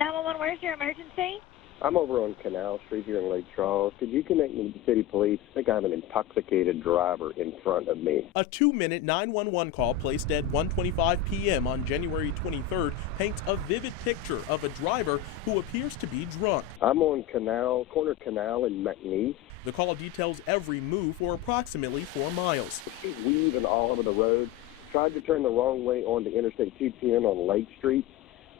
911, where's your emergency? I'm over on Canal Street here in Lake Charles. Could you connect me to the city police? I think I have an intoxicated driver in front of me. A 2-minute 911 call placed at 1:25 p.m. on January 23rd paints a vivid picture of a driver who appears to be drunk. I'm on Corner Canal in McNeese. The call details every move for approximately 4 miles. She's weaving all over the road. Tried to turn the wrong way onto Interstate 210 on Lake Street,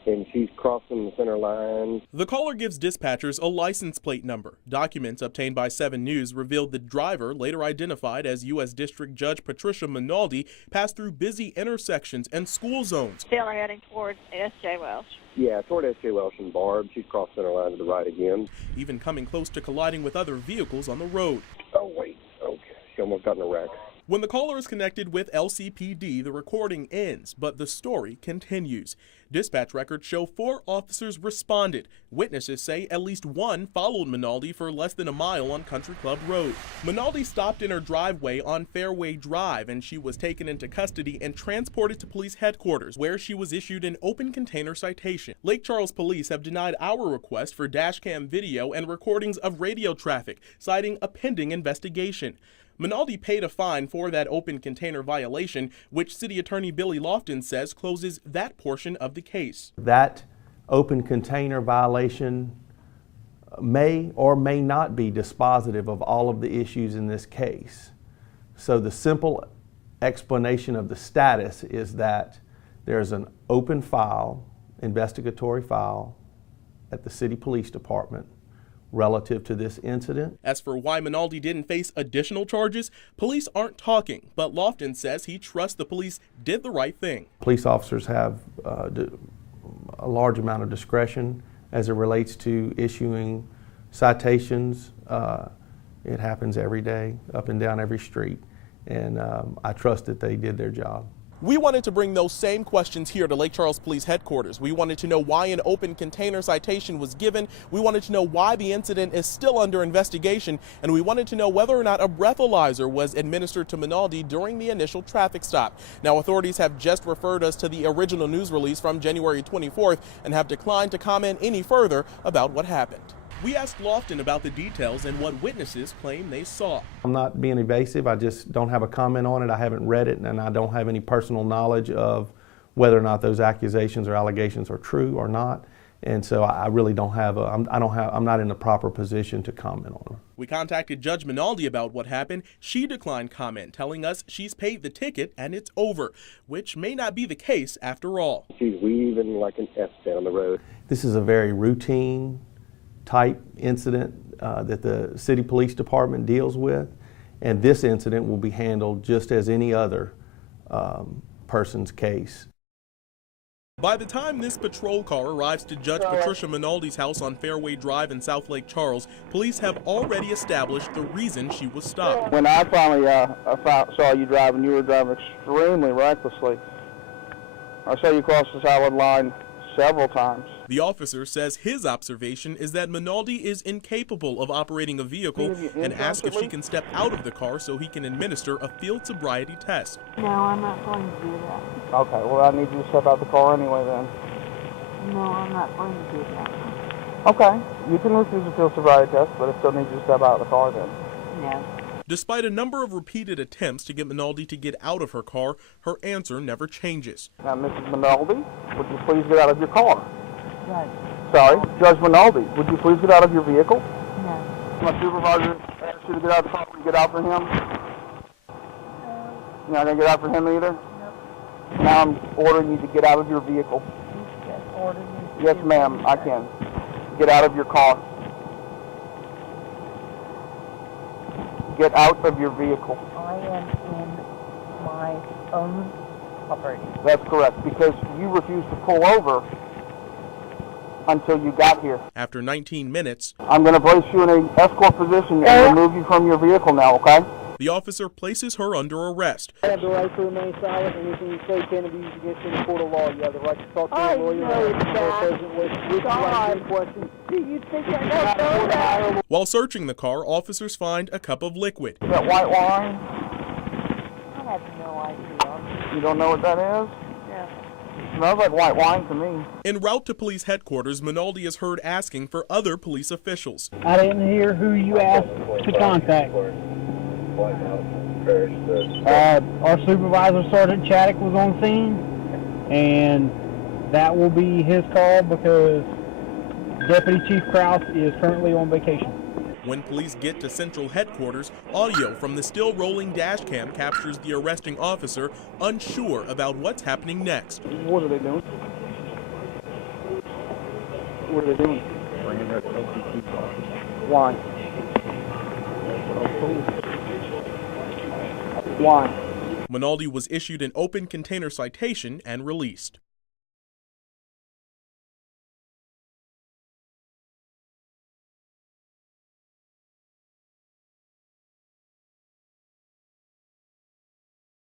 and she's crossing the center line. The caller gives dispatchers a license plate number. Documents obtained by 7 News revealed the driver, later identified as U.S. District Judge Patricia Minaldi, passed through busy intersections and school zones. Still are heading towards S.J. Welsh. Yeah, toward S.J. Welsh and Barb. She's crossed center line to the right again. Even coming close to colliding with other vehicles on the road. Oh, wait. Okay. She almost got in a wreck. When the caller is connected with LCPD, the recording ends, but the story continues. Dispatch records show 4 officers responded. Witnesses say at least one followed Minaldi for less than a mile on Country Club Road. Minaldi stopped in her driveway on Fairway Drive, and she was taken into custody and transported to police headquarters, where she was issued an open container citation. Lake Charles police have denied our request for dashcam video and recordings of radio traffic, citing a pending investigation. Minaldi paid a fine for that open container violation, which City Attorney Billy Lofton says closes that portion of the case. That open container violation may or may not be dispositive of all of the issues in this case. So the simple explanation of the status is that there's an open file, investigatory file, at the City Police Department relative to this incident. As for why Minaldi didn't face additional charges, police aren't talking, but Lofton says he trusts the police did the right thing. Police officers have a large amount of discretion as it relates to issuing citations. It happens every day, up and down every street, and I trust that they did their job. We wanted to bring those same questions here to Lake Charles Police Headquarters. We wanted to know why an open container citation was given. We wanted to know why the incident is still under investigation. And we wanted to know whether or not a breathalyzer was administered to Minaldi during the initial traffic stop. Now, authorities have just referred us to the original news release from January 24th and have declined to comment any further about what happened. We asked Lofton about the details and what witnesses claim they saw. I'm not being evasive, I just don't have a comment on it. I haven't read it, and I don't have any personal knowledge of whether or not those accusations or allegations are true or not. And so I really don't have I'm not in the proper position to comment on them. We contacted Judge Minaldi about what happened. She declined comment, telling us she's paid the ticket and it's over, which may not be the case after all. She's weaving like an S down the road. This is a very routine type incident that the City Police Department deals with, and this incident will be handled just as any other person's case. By the time this patrol car arrives to Judge Patricia Minaldi's house on Fairway Drive in South Lake Charles, police have already established the reason she was stopped. When I finally saw you driving, you were driving extremely recklessly. I saw you cross the solid line several times. The officer says his observation is that Minaldi is incapable of operating a vehicle and asks if she can step out of the car so he can administer a field sobriety test. No, I'm not going to do that. Okay, well I need you to step out the car anyway then. No, I'm not going to do that. Okay, you can refuse a field sobriety test, but I still need you to step out of the car then. No. Despite a number of repeated attempts to get Minaldi to get out of her car, her answer never changes. Now, Mrs. Minaldi, would you please get out of your car? Right. Sorry, Judge Minaldi, would you please get out of your vehicle? No. My supervisor asked you to get out of the car. Will you get out for him? You're not going to get out for him either? Nope. Now I'm ordering you to get out of your vehicle. You just ordered me to Yes, do ma'am, I that. can. Get out of your car. Get out of your vehicle. I am in my own property. That's correct, because you refused to pull over until you got here. After 19 minutes, I'm going to place you in an escort position and remove you from your vehicle now, okay? the officer places her under arrest. You have the right to remain silent, and anything you say can be used against you in a court of law. You have the right to talk to a lawyer. Do you think I don't know that? While searching the car, officers find a cup of liquid. Is that white wine? I have no idea. You don't know what that is? No. smells like white wine to me. En route to police headquarters, Minaldi is heard asking for other police officials. I didn't hear who you asked to contact. Our supervisor, Sergeant Chaddock, was on scene, and that will be his call because Deputy Chief Krause is currently on vacation. When police get to central headquarters, audio from the still rolling dash cam captures the arresting officer unsure about what's happening next. What are they doing? What are they doing? Bringing their LCP car. Why? Why? Minaldi was issued an open container citation and released.